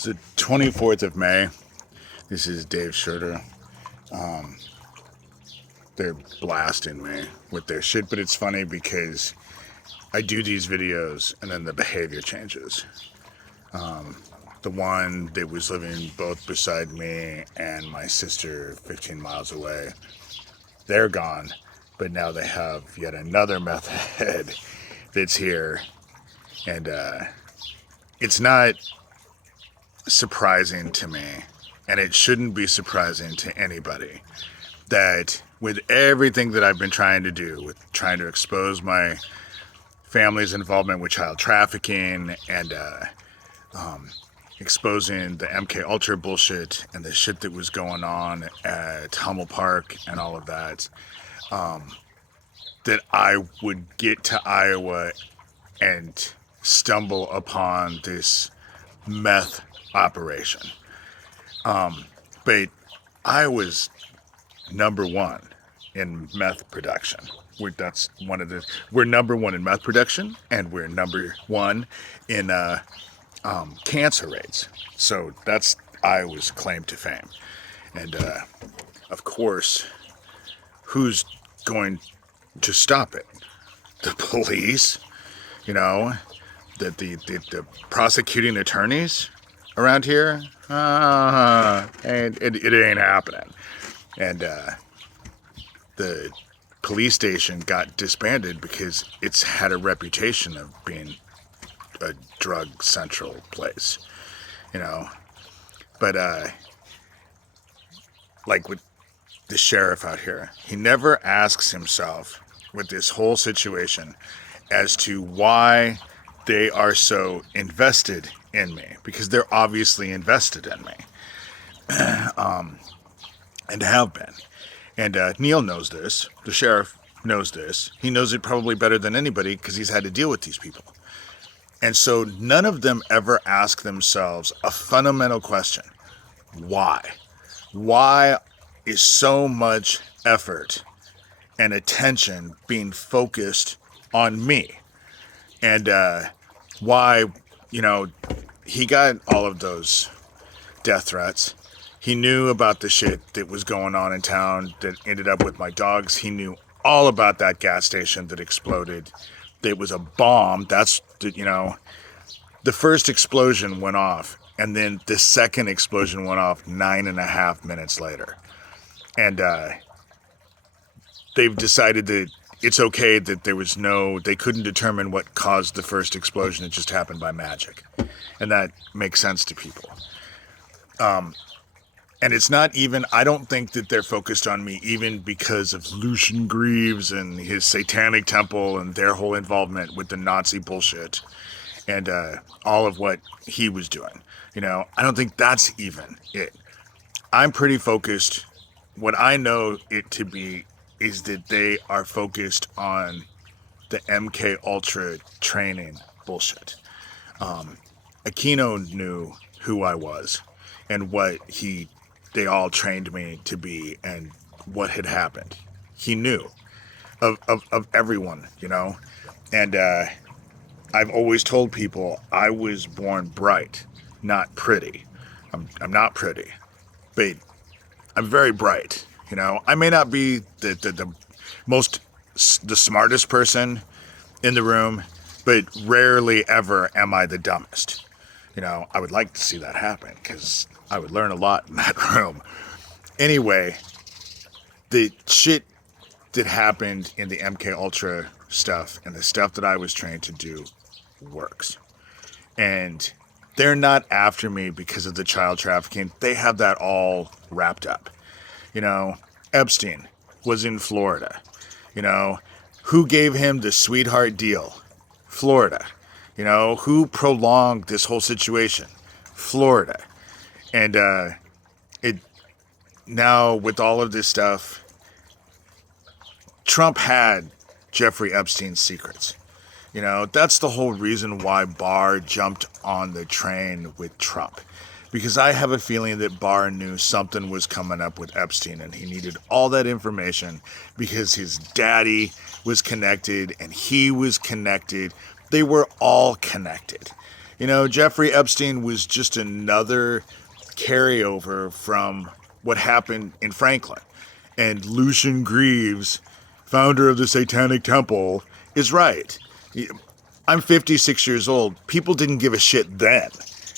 It's the 24th of May. This is Dave Shurter. They're blasting me with their shit, but it's funny because I do these videos and then the behavior changes. The one that was living both beside me and my sister 15 miles away, they're gone, but now they have yet another meth head that's here. And it's not surprising to me, and it shouldn't be surprising to anybody, that with everything that I've been trying to do, with trying to expose my family's involvement with child trafficking and exposing the MK Ultra bullshit and the shit that was going on at Hummel Park and all of that, that I would get to Iowa and stumble upon this meth operation. But I was number one in meth production. We're number one in meth production, and we're number one in cancer rates. So that's Iowa's claim to fame. And of course, who's going to stop it? The police, the prosecuting attorneys around here, and it ain't happening. And the police station got disbanded because it's had a reputation of being a drug central place, But like with the sheriff out here, he never asks himself with this whole situation as to why they are so invested in me, because they're obviously invested in me, and have been. And Neil knows this. The sheriff knows this. He knows it probably better than anybody because he's had to deal with these people. And so none of them ever ask themselves a fundamental question. Why? Why is so much effort and attention being focused on me? And why, he got all of those death threats. He knew about the shit that was going on in town that ended up with my dogs. He knew all about that gas station that exploded. It was a bomb. That's, the first explosion went off, and then the second explosion went off 9.5 minutes later. And they've decided that it's okay that they couldn't determine what caused the first explosion. It just happened by magic. And that makes sense to people. And it's not even, I don't think that they're focused on me even because of Lucian Greaves and his satanic temple and their whole involvement with the Nazi bullshit and all of what he was doing. I don't think that's even it. I'm pretty focused. What I know it to be is that they are focused on the MK Ultra training bullshit. Aquino knew who I was and what they all trained me to be and what had happened. He knew of everyone, And I've always told people I was born bright, not pretty. I'm not pretty, but I'm very bright. I may not be the smartest person in the room, but rarely ever am I the dumbest. I would like to see that happen because I would learn a lot in that room. Anyway, the shit that happened in the MK Ultra stuff and the stuff that I was trained to do works. And they're not after me because of the child trafficking. They have that all wrapped up. Epstein was in Florida. Who gave him the sweetheart deal? Florida. Who prolonged this whole situation? Florida. And now with all of this stuff, Trump had Jeffrey Epstein's secrets. That's the whole reason why Barr jumped on the train with Trump. Because I have a feeling that Barr knew something was coming up with Epstein and he needed all that information because his daddy was connected and he was connected. They were all connected. Jeffrey Epstein was just another carryover from what happened in Franklin. And Lucian Greaves, founder of the Satanic Temple, is right. I'm 56 years old. People didn't give a shit then.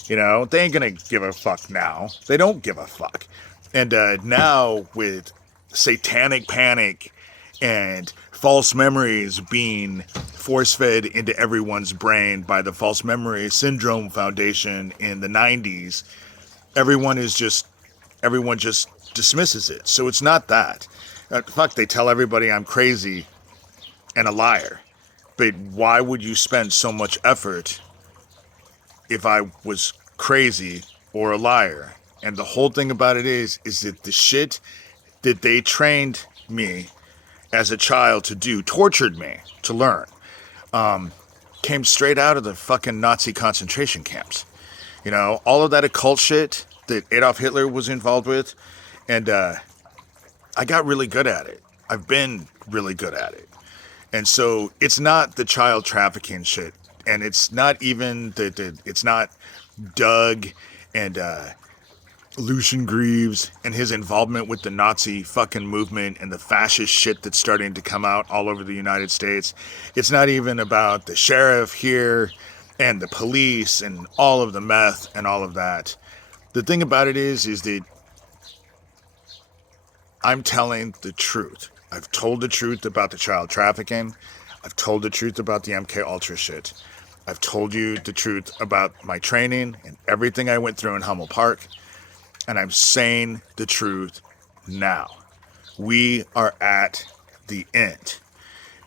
They ain't gonna give a fuck now. They don't give a fuck. And now with satanic panic and false memories being force-fed into everyone's brain by the False Memory Syndrome Foundation in the 90s, everyone just dismisses it. So it's not that. Fuck, they tell everybody I'm crazy and a liar. But why would you spend so much effort if I was crazy or a liar? And the whole thing about it is that the shit that they trained me as a child to do, tortured me to learn, came straight out of the fucking Nazi concentration camps. All of that occult shit that Adolf Hitler was involved with. And I got really good at it. I've been really good at it. And so it's not the child trafficking shit. And it's not even it's not Doug and Lucian Greaves and his involvement with the Nazi fucking movement and the fascist shit that's starting to come out all over the United States. It's not even about the sheriff here and the police and all of the meth and all of that. The thing about it is that I'm telling the truth. I've told the truth about the child trafficking. I've told the truth about the MK Ultra shit. I've told you the truth about my training and everything I went through in Hummel Park. And I'm saying the truth now. We are at the end.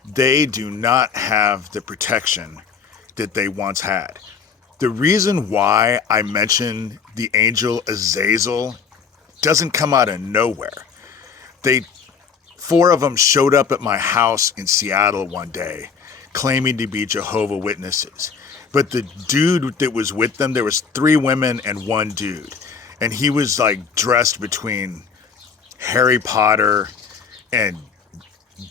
They do not have the protection that they once had. The reason why I mention the angel Azazel doesn't come out of nowhere. 4 of them showed up at my house in Seattle one day, claiming to be Jehovah's Witnesses. But the dude that was with them, there was 3 women and 1 dude. And he was like dressed between Harry Potter and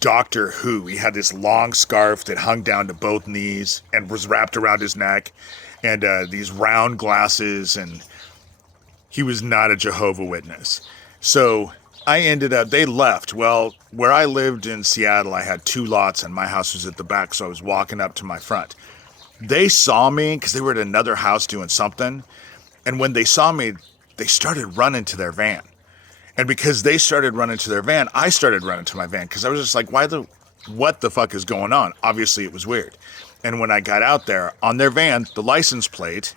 Doctor Who. He had this long scarf that hung down to both knees and was wrapped around his neck, and these round glasses, and he was not a Jehovah's Witness. So they left. Well, where I lived in Seattle, I had 2 lots and my house was at the back, so I was walking up to my front. They saw me because they were at another house doing something, and when they saw me, they started running to their van. And because they started running to their van, I started running to my van because I was just like, what the fuck is going on? Obviously, it was weird. And when I got out there, on their van, the license plate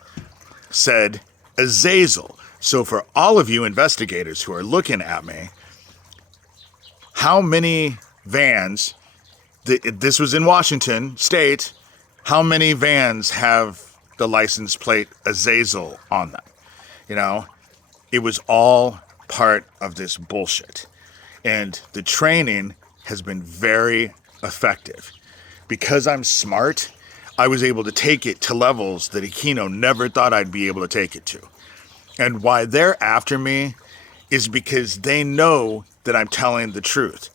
said Azazel. So for all of you investigators who are looking at me, how many vans, this was in Washington State, how many vans have the license plate Azazel on them? It was all part of this bullshit. And the training has been very effective. Because I'm smart, I was able to take it to levels that Aquino never thought I'd be able to take it to. And why they're after me is because they know that I'm telling the truth.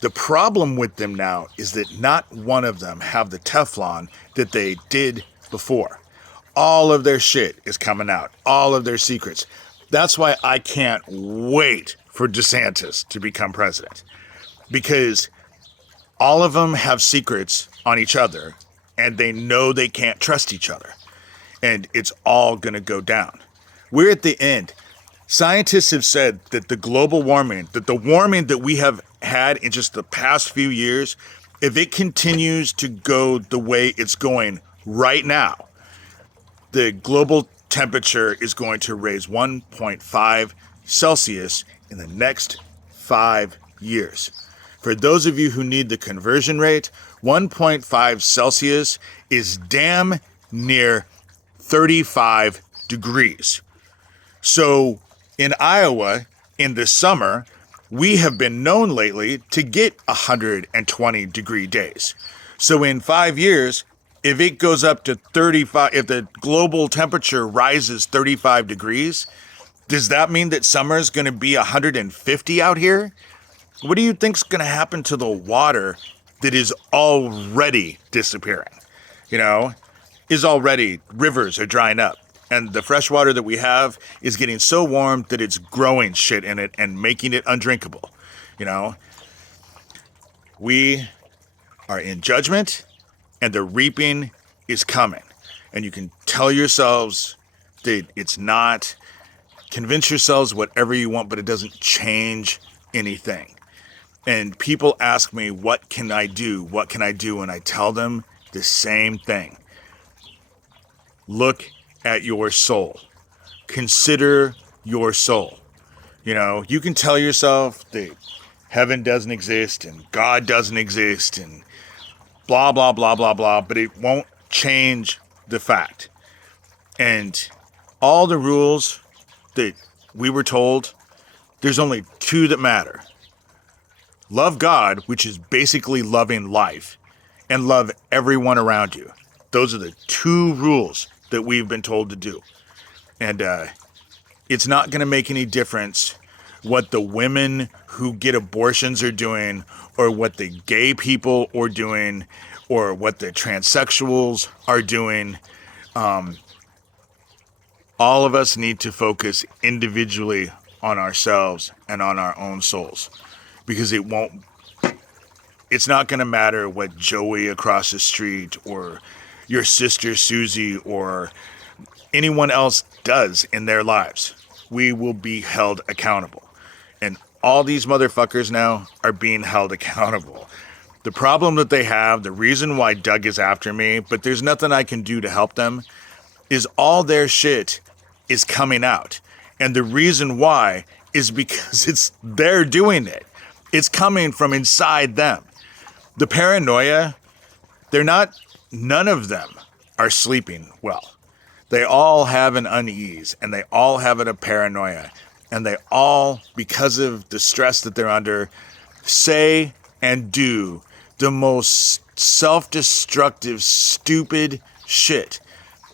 The problem with them now is that not one of them have the Teflon that they did before. All of their shit is coming out. All of their secrets. That's why I can't wait for DeSantis to become president. Because all of them have secrets on each other, and they know they can't trust each other. And it's all going to go down. We're at the end. Scientists have said that the global warming, that the warming that we have had in just the past few years, if it continues to go the way it's going right now, the global temperature is going to raise 1.5 Celsius in the next 5 years. For those of you who need the conversion rate, 1.5 Celsius is damn near 35 degrees. So in Iowa, in the summer, we have been known lately to get 120 degree days. So in 5 years, if it goes up to 35, if the global temperature rises 35 degrees, does that mean that summer is going to be 150 out here? What do you think's going to happen to the water that is already disappearing? is already, rivers are drying up. And the fresh water that we have is getting so warm that it's growing shit in it and making it undrinkable. You know, we are in judgment and the reaping is coming. And you can tell yourselves that it's not, convince yourselves whatever you want, but it doesn't change anything. And people ask me, what can I do? What can I do? And I tell them the same thing. Look at your soul. Consider your soul. You know, you can tell yourself that heaven doesn't exist and God doesn't exist and blah, blah, blah, blah, blah, but it won't change the fact. And all the rules that we were told, there's only two that matter. Love God, which is basically loving life, and love everyone around you. Those are the two rules that we've been told to do. And it's not going to make any difference what the women who get abortions are doing, or what the gay people are doing, or what the transsexuals are doing. All of us need to focus individually on ourselves and on our own souls, because it's not going to matter what Joey across the street or your sister Susie or anyone else does in their lives. We will be held accountable. And all these motherfuckers now are being held accountable. The problem that they have, the reason why Doug is after me, but there's nothing I can do to help them, is all their shit is coming out. And the reason why is because they're doing it. It's coming from inside them. The paranoia, none of them are sleeping well. They all have an unease, and they all have a paranoia. And they all, because of the stress that they're under, say and do the most self-destructive, stupid shit.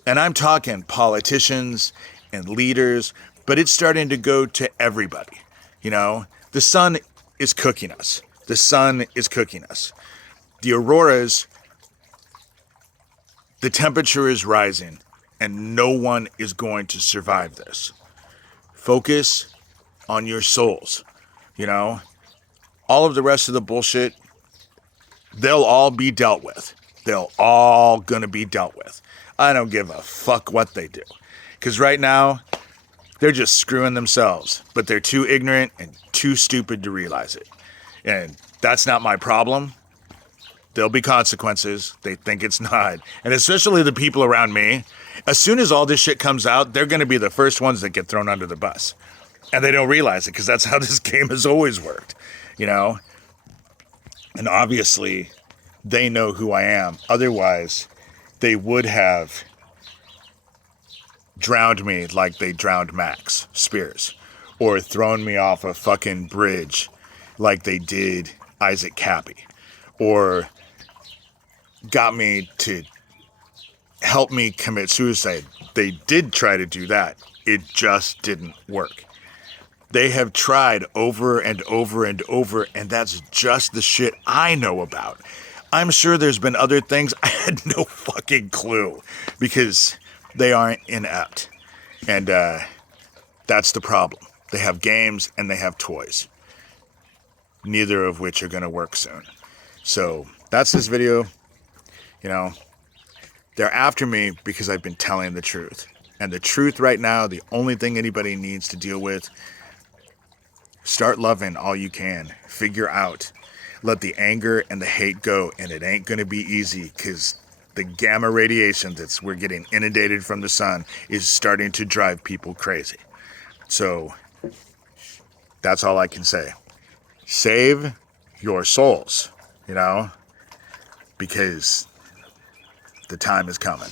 And I'm talking politicians and leaders, but it's starting to go to everybody. You know, the sun is cooking us. The sun is cooking us. The auroras, the temperature is rising, and no one is going to survive this. Focus on your souls. You know, all of the rest of the bullshit, they'll all be dealt with. They'll all gonna be dealt with. I don't give a fuck what they do. Because right now, they're just screwing themselves. But they're too ignorant and too stupid to realize it. And that's not my problem. There'll be consequences. They think it's not. And especially the people around me, as soon as all this shit comes out, they're going to be the first ones that get thrown under the bus. And they don't realize it, because that's how this game has always worked, you know? And obviously, they know who I am. Otherwise, they would have drowned me like they drowned Max Spears. Or thrown me off a fucking bridge like they did Isaac Cappy. Or got me to help me commit suicide. They did try to do that. It just didn't work. They have tried over and over and over, and that's just the shit I know about. I'm sure there's been other things I had no fucking clue, because they aren't inept. And that's the problem. They have games and they have toys, neither of which are going to work soon. So that's this video. You know, they're after me because I've been telling the truth. And the truth right now, the only thing anybody needs to deal with, start loving all you can. Figure out. Let the anger and the hate go. And it ain't going to be easy, because the gamma radiation that we're getting inundated from the sun is starting to drive people crazy. So that's all I can say. Save your souls, you know, because the time is coming.